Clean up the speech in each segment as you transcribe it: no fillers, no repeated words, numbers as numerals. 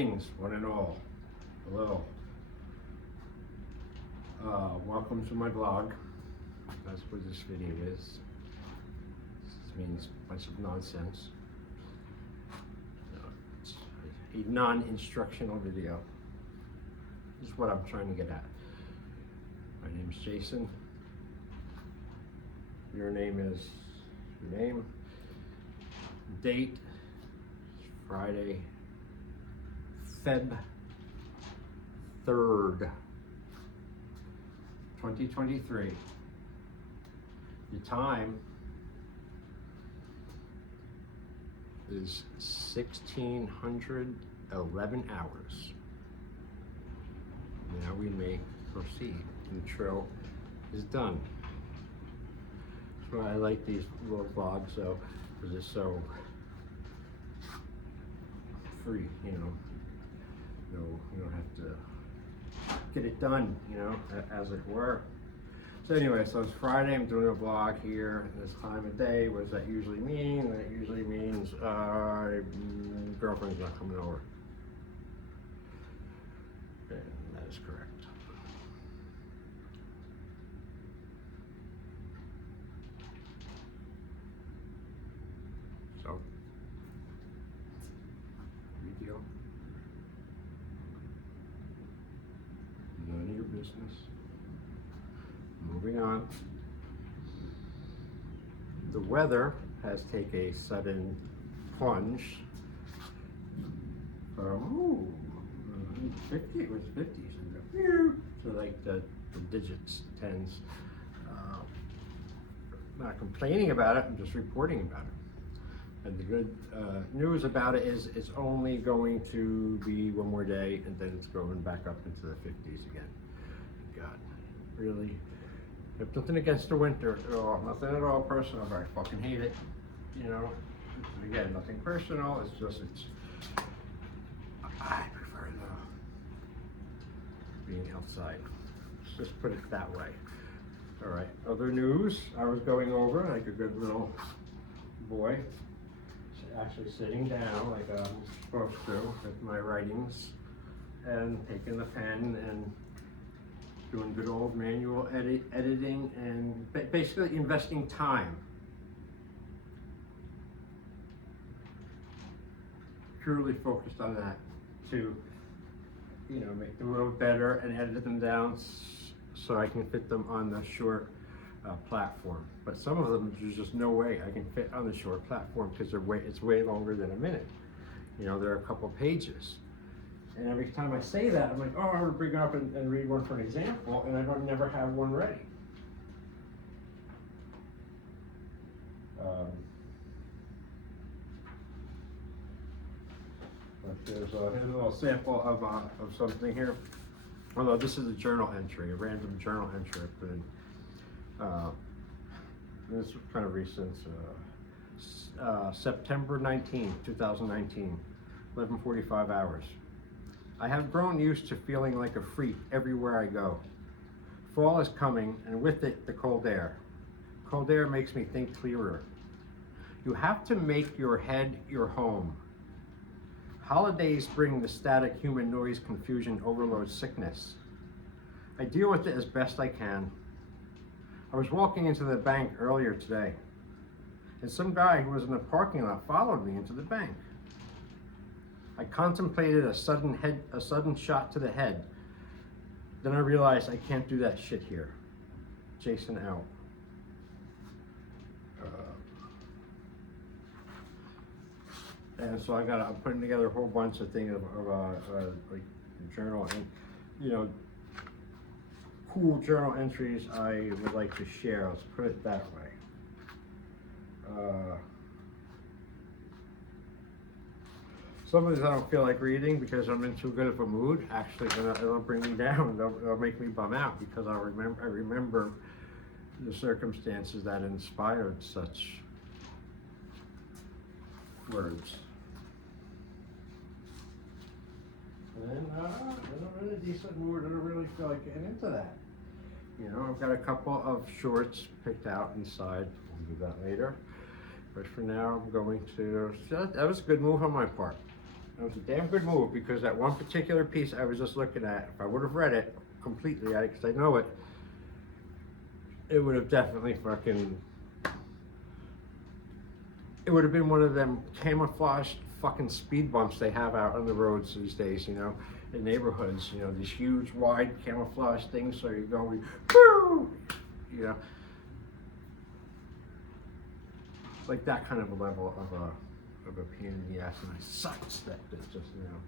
Greetings, one and all. Hello. Welcome to my blog. That's what this video is. This means a bunch of nonsense. It's a non-instructional video. This is what I'm trying to get at. My name is Jason. Your name is your name. Date, Friday, Feb 3rd, 2023. The time is 1611 hours. Now we may proceed. Intro is done. That's why I like these little vlogs, so because it's so free, you know. No, you don't have to get it done, you know, as it were. So anyway, so it's Friday, I'm doing a vlog here, this time of day. What does that usually mean? That usually means girlfriend's not coming over. And that is correct. So, video. None of your business. Moving on. The weather has taken a sudden plunge from 50, it was 50s, so like the digits, tens. Not complaining about it, I'm just reporting about it. And the good news about it is it's only going to be one more day and then it's going back up into the 50s again. God, really? I have nothing against the winter at all, nothing at all personal, but I fucking hate it. You know, again, nothing personal, it's just, I prefer being outside. Let's just put it that way. All right, other news I was going over like a good little boy. Actually sitting down like I'm supposed to with my writings and taking the pen and doing good old manual editing and basically investing time. Purely focused on that to, you know, make them a little better and edit them down so I can fit them on the short platform. But some of them, there's just no way I can fit on the short platform because it's way longer than a minute. You know, there are a couple pages. And every time I say that, I'm like, oh, I'm gonna bring up and read one for an example, and I don't never have one ready. But here's a little sample of something here. Although this is a journal entry, a random journal entry I put in. This is kind of recent, September 19, 2019, 11:45 hours. I have grown used to feeling like a freak everywhere I go. Fall is coming, and with it, the cold air. Cold air makes me think clearer. You have to make your head your home. Holidays bring the static human noise, confusion, overload, sickness. I deal with it as best I can. I was walking into the bank earlier today, and some guy who was in the parking lot followed me into the bank. I contemplated a sudden shot to the head. Then I realized I can't do that shit here. Jason out. And so I'm putting together a whole bunch of things of like journal and, you know, cool journal entries I would like to share. Let's put it that way. Some of these I don't feel like reading because I'm in too good of a mood. Actually, it'll bring me down. They'll make me bum out because I remember the circumstances that inspired such words. And then I'm in a decent mood. I don't really feel like getting into that. You know, I've got a couple of shorts picked out inside. We'll do that later. But for now, I'm going to. That was a good move on my part. It was a damn good move, because that one particular piece I was just looking at, if I would have read it completely, because I know it, it would have definitely it would have been one of them camouflaged fucking speed bumps they have out on the roads these days, you know, in neighborhoods, you know, these huge, wide camouflage things, so you go, woo, you know, like that kind of a level of a pain in the ass, and it sucks that it's just, you know.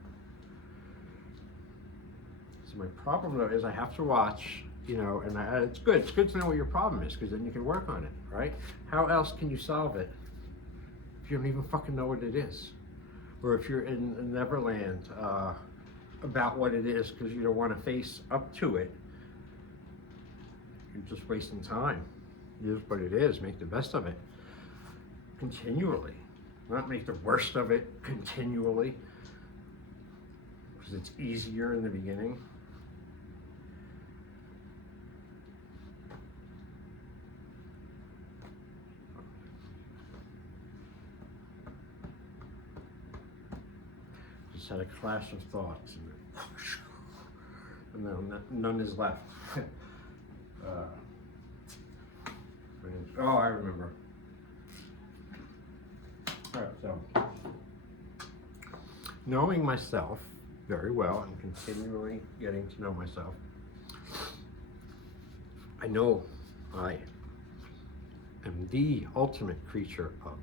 So my problem though is I have to watch, you know, and it's good to know what your problem is, because then you can work on it, right? How else can you solve it if you don't even fucking know what it is? Or if you're in Neverland about what it is because you don't want to face up to it, you're just wasting time. It is what it is. Make the best of it continually, not make the worst of it continually, because it's easier in the beginning. Just had a clash of thoughts, and now none is left. Oh, I remember. All right, so knowing myself very well and continually getting to know myself, I know I am the ultimate creature of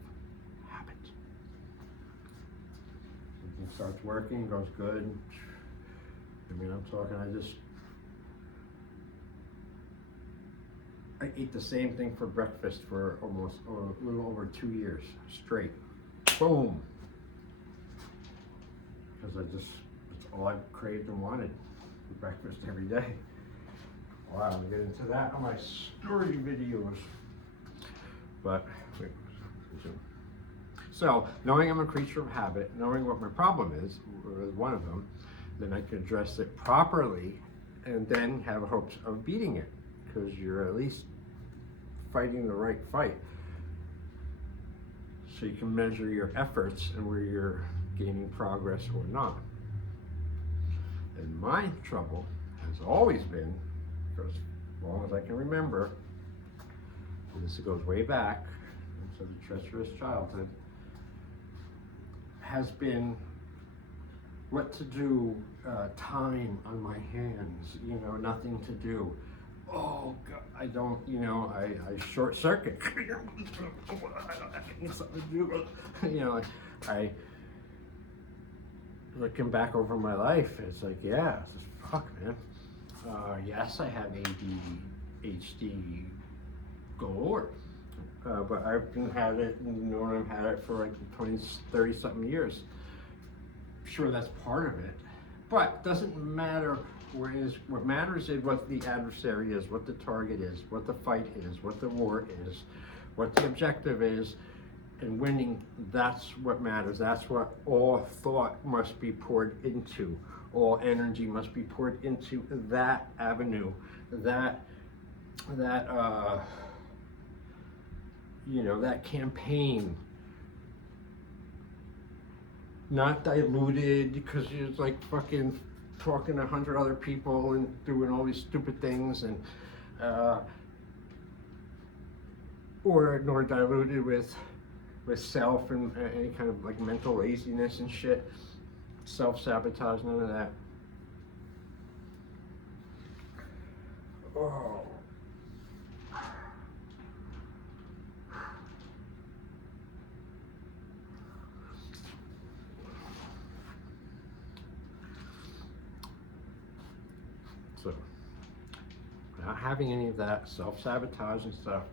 habit. Something starts working, goes good. I mean, I'm talking, I ate the same thing for breakfast for almost a little over 2 years straight. Boom. Because it's all I craved and wanted for breakfast every day. Wow, I'll get into that on my story videos. But, wait, so, knowing I'm a creature of habit, knowing what my problem is one of them, then I can address it properly and then have hopes of beating it, because you're at least fighting the right fight. So you can measure your efforts and where you're gaining progress or not. And my trouble has always been, for as long as I can remember, and this goes way back into the treacherous childhood, has been what to do, time on my hands, you know, nothing to do. Oh God, I don't, you know, I short circuit. I need something to do. You know, I looking back over my life, it's like, yeah, it's just, fuck, man. Yes, I have ADHD galore, but I've had it, I've had it for like 20, 30 something years. Sure, that's part of it, but doesn't matter what matters is what the adversary is, what the target is, what the fight is, what the war is, what the objective is, and winning. That's what matters. That's what all thought must be poured into. All energy must be poured into that avenue, that you know, that campaign. Not diluted because you're like fucking talking to 100 other people and doing all these stupid things, and nor diluted with self and any kind of like mental laziness and shit, self-sabotage, none of that. Oh. So, not having any of that self-sabotage and stuff,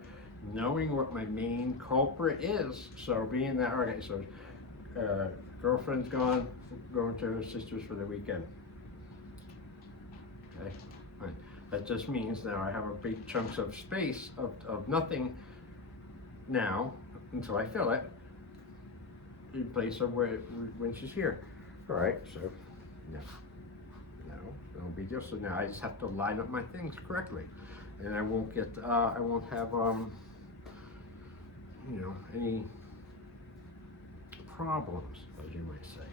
knowing what my main culprit is. So being that, okay, so girlfriend's gone, going to her sister's for the weekend. Okay, right. That just means now I have a big chunks of space of nothing now until I fill it in place of when she's here. All right, so yeah. No big deal. So now I just have to line up my things correctly, and I won't get, I won't have, you know, any problems, as you might say.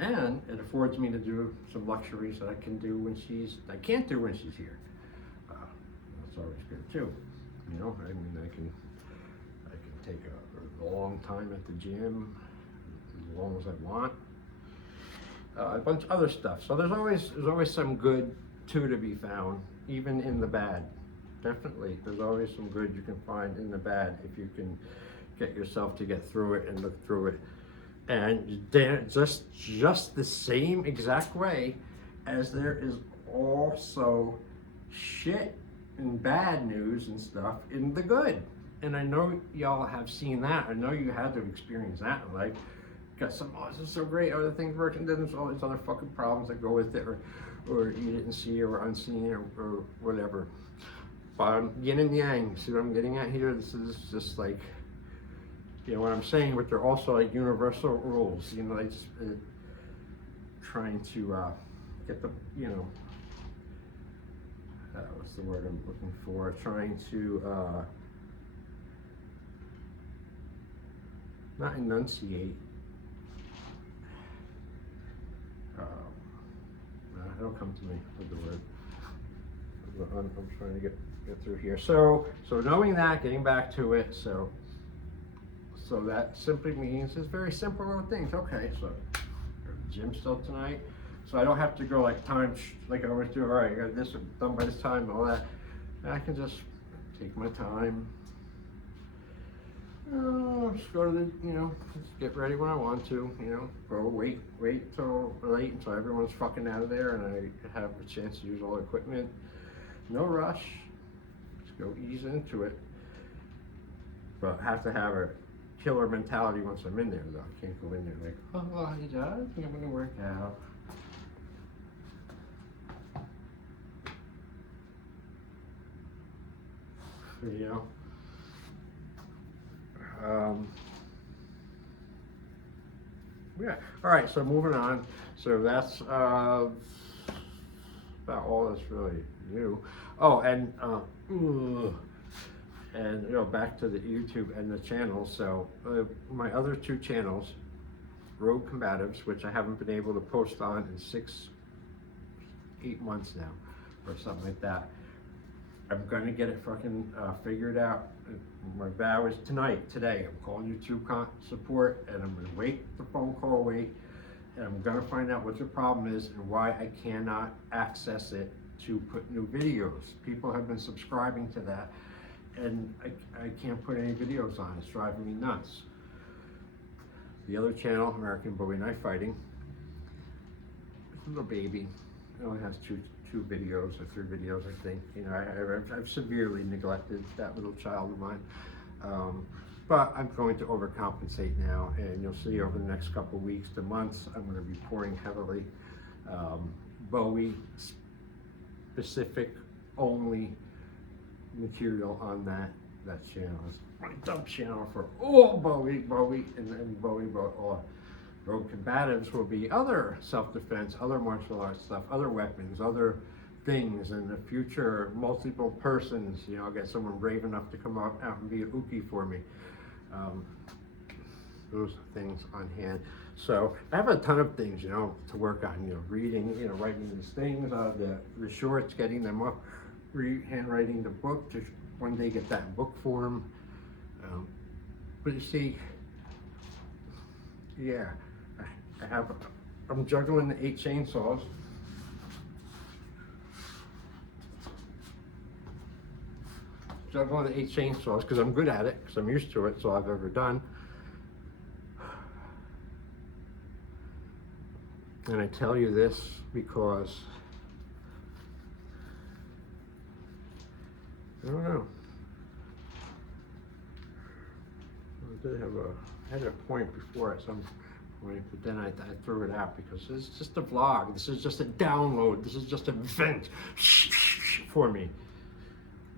And it affords me to do some luxuries that I can't do when she's here. That's always good too. You know, I mean, I can take a long time at the gym, as long as I want. A bunch of other stuff. So there's always some good too to be found, even in the bad. Definitely, there's always some good you can find in the bad if you can get yourself to get through it and look through it. And just the same exact way as there is also shit and bad news and stuff in the good. And I know y'all have seen that. I know you had to experience that in life. Got some, oh, this is so great, other things working, then there's all these other fucking problems that go with it, or you didn't see or unseen or whatever. But yin and yang, see what I'm getting at here? This is just like, you know what I'm saying, but they're also like universal rules, you know, like trying to get the, you know, what's the word I'm looking for? Trying to not enunciate. It'll come to me with the word. I'm trying to get through here. So knowing that, getting back to it, so that simply means it's very simple little things. Okay, so gym still tonight, so I don't have to go like time like I always do. All right, I got this done by this time, and all that. I can just take my time. Just go to the, you know, just get ready when I want to, you know, go wait till late until everyone's fucking out of there and I have a chance to use all the equipment. No rush, just go ease into it. But I have to have a killer mentality once I'm in there though. I can't go in there like, oh, I think I'm gonna work out. You know? Yeah. All right. So moving on. So that's about all that's really new. Oh, and you know, back to the YouTube and the channels. So my other two channels, Road Combatives, which I haven't been able to post on in 6-8 months now, or something like that. I'm gonna get it fucking figured out. My vow is today, I'm calling YouTube support, and I'm gonna wait the phone call, and I'm gonna find out what the problem is and why I cannot access it to put new videos. People have been subscribing to that, and I can't put any videos on. It's driving me nuts. The other channel, American Bowie Knife Fighting, little baby, it only has two videos or 3 videos, I think. You know, I've severely neglected that little child of mine. But I'm going to overcompensate now, and you'll see over the next couple of weeks to months, I'm going to be pouring heavily Bowie specific only material on that channel. It's my dump channel for all Bowie, and Bowie, all. Road Combatives will be other self-defense, other martial arts stuff, other weapons, other things, and the future multiple persons. You know, I'll get someone brave enough to come out and be a Uki for me. Those things on hand. So I have a ton of things, you know, to work on. You know, reading, you know, writing these things, the shorts, getting them up, handwriting the book to one day get that in book form. But you see, yeah. I'm juggling the 8 chainsaws. Juggling the 8 chainsaws because I'm good at it, because I'm used to it, it's all I've ever done. And I tell you this because, I don't know. I had a point before at some point, but then I threw it out because this is just a vlog. This is just a download. This is just a vent for me.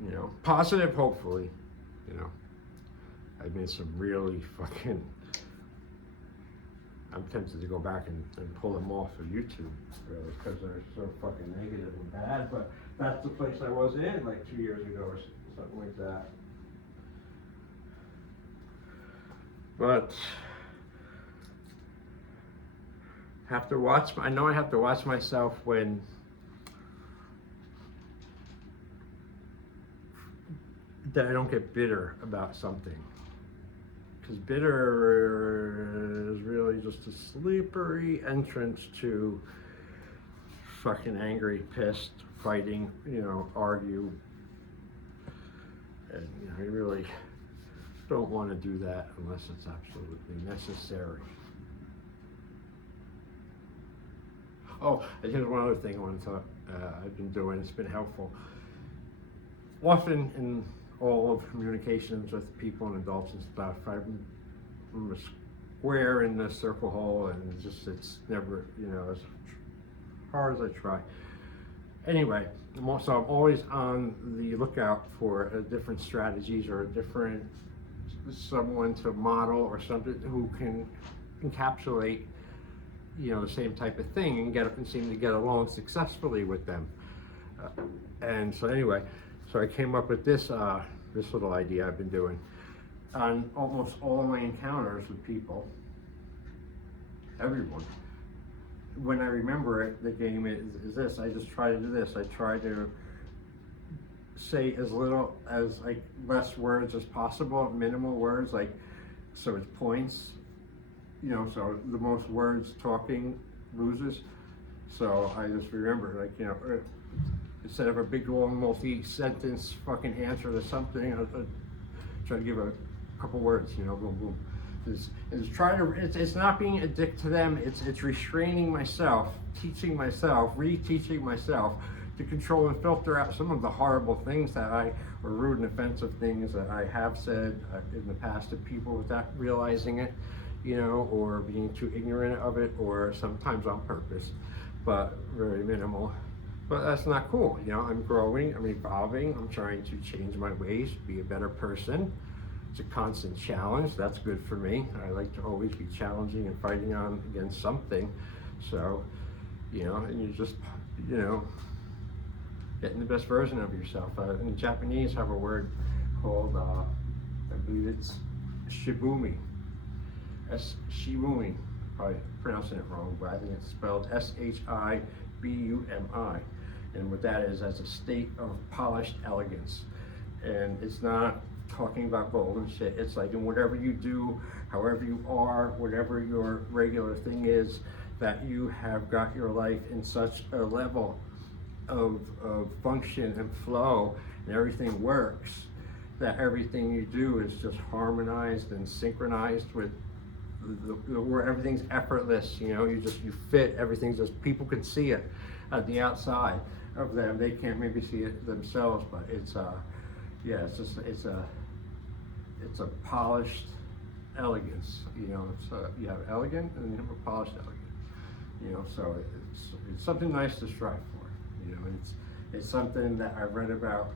You know, positive, hopefully. You know, I've made some really fucking. I'm tempted to go back and pull them off of YouTube, really, because they're so fucking negative and bad. But that's the place I was in like 2 years ago or something like that. But have to watch, I know I have to watch myself when that I don't get bitter about something. Because bitter is really just a slippery entrance to fucking angry, pissed, fighting, argue. And I really don't want to do that unless it's absolutely necessary. Oh, and here's one other thing I want to talk. I've been doing. It's been helpful. Often in all of communications with people and adults and stuff, I'm a square in the circle hole, and it's never, as hard as I try. Anyway, I'm always on the lookout for different strategies or a different someone to model or something who can encapsulate, the same type of thing and seem to get along successfully with them. And so anyway, so I came up with this little idea I've been doing on almost all my encounters with people, everyone. When I remember it, the game is this. I just try to do this. I try to say as little as less words as possible, minimal words, so it's points. So the most words talking loses. So I just remember, instead of a big long multi-sentence fucking answer to something, I try to give a couple words, boom, boom. It's not being a dick to them. It's restraining myself, teaching myself, reteaching myself to control and filter out some of the horrible things or rude and offensive things that I have said in the past to people without realizing it, or being too ignorant of it, or sometimes on purpose, but very minimal. But that's not cool. I'm growing, I'm evolving, I'm trying to change my ways, be a better person. It's a constant challenge. That's good for me. I like to always be challenging and fighting on against something. So, and you just, getting the best version of yourself. In Japanese, have a word called, I believe it's shibumi. Shibumi. Probably pronouncing it wrong, but I think it's spelled S-H-I-B-U-M-I. And what that is, as a state of polished elegance. And it's not talking about gold and shit. It's in whatever you do, however you are, whatever your regular thing is, that you have got your life in such a level of function and flow, and everything works, that everything you do is just harmonized and synchronized with where everything's effortless. You fit, everything's just, people can see it at the outside of them. They can't maybe see it themselves, but it's a polished elegance. You have elegant and you have a polished elegant. So it's something nice to strive for. It's something that I read about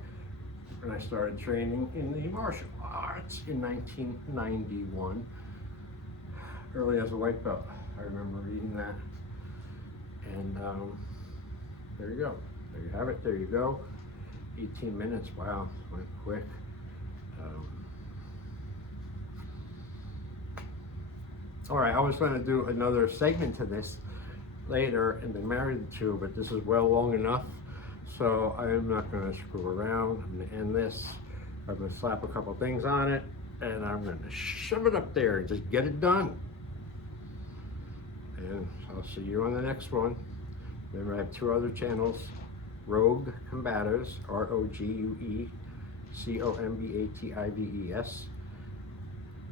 when I started training in the martial arts in 1991, early as a white belt. I remember reading that, and there you go. There you have it. There you go. 18 minutes. Wow, went quick. All right, I was going to do another segment to this later and then marry the two, but this is well long enough, so I am not going to screw around. I'm going to end this. I'm going to slap a couple things on it, and I'm going to shove it up there and just get it done. And I'll see you on the next one. Remember, I have two other channels: Rogue Combaters, ROGUE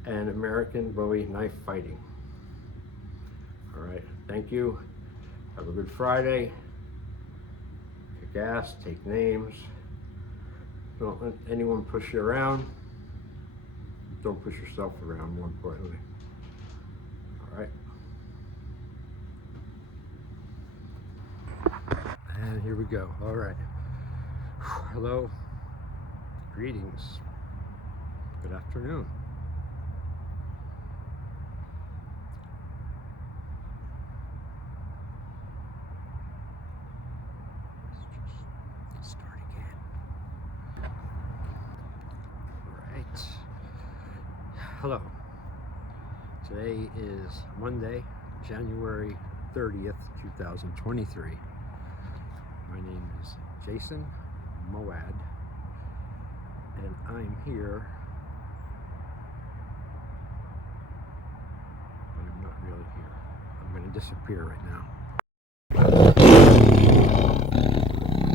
and American Bowie Knife Fighting. All right, thank you. Have a good Friday. Kick ass, take names. Don't let anyone push you around. Don't push yourself around, more importantly. All right. And here we go. All right. Hello. Greetings. Good afternoon. Let's start again. Right. Hello. Today is Monday, January 30th, 2023. My name is Jason Mowad, and I'm here, but I'm not really here. I'm going to disappear right now.